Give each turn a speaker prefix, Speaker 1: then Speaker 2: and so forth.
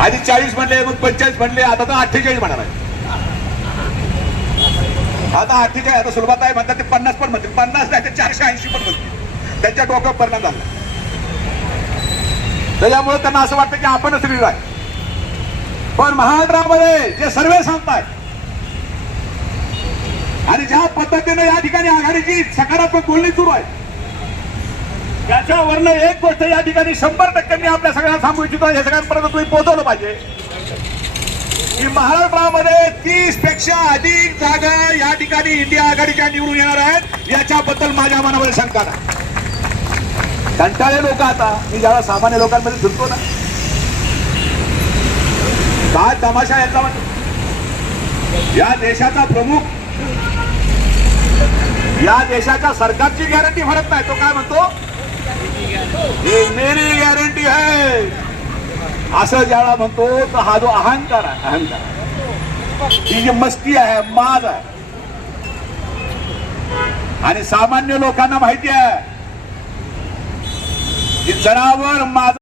Speaker 1: आधी चाळीस म्हणले मग पंचेचाळीस म्हणले आता तर अठ्ठेचाळीस म्हणणार आहे. आता अठ्ठेचाळीस आता सुलभात आहे म्हणतात ते पन्नास पण म्हणतील. पन्नास नाही ते चारशे ऐंशी पण म्हणतील. त्यांच्या डोक्यावर परिणाम झाला. त्याच्यामुळे त्यांना असं वाटतं की आपणच रीड आहे. पण महाराष्ट्रामध्ये जे सर्वे सांगतात आणि ज्या पद्धतीने या ठिकाणी आघाडीची सकारात्मक बोलणी सुरू आहे याच्यावरनं एक गोष्ट या ठिकाणी शंभर टक्के मी आपल्या सगळ्यांना सांगू इच्छितो हे सगळ्यांपर्यंत तुम्ही पोहोचवलं पाहिजे. की महाराष्ट्रामध्ये तीसपेक्षा अधिक जागा या ठिकाणी इंडिया आघाडीच्या निवडून येणार आहेत याच्याबद्दल माझ्या मनामध्ये शंका नाही. कंटाळे लोक आता. मी ज्याला सामान्य लोकांमध्ये फिरतो ना. काय तमाशा याचा म्हणजे या देशाचा प्रमुख या देशाच्या सरकारची गॅरंटी भरत नाही. तो काय म्हणतो? हे मेरी गॅरंटी आहे असं ज्याला म्हणतो तर हा जो अहंकार आहे अहंकार ही जी मस्ती आहे माज आहे. आणि सामान्य लोकांना माहिती आहे की जनावर माझ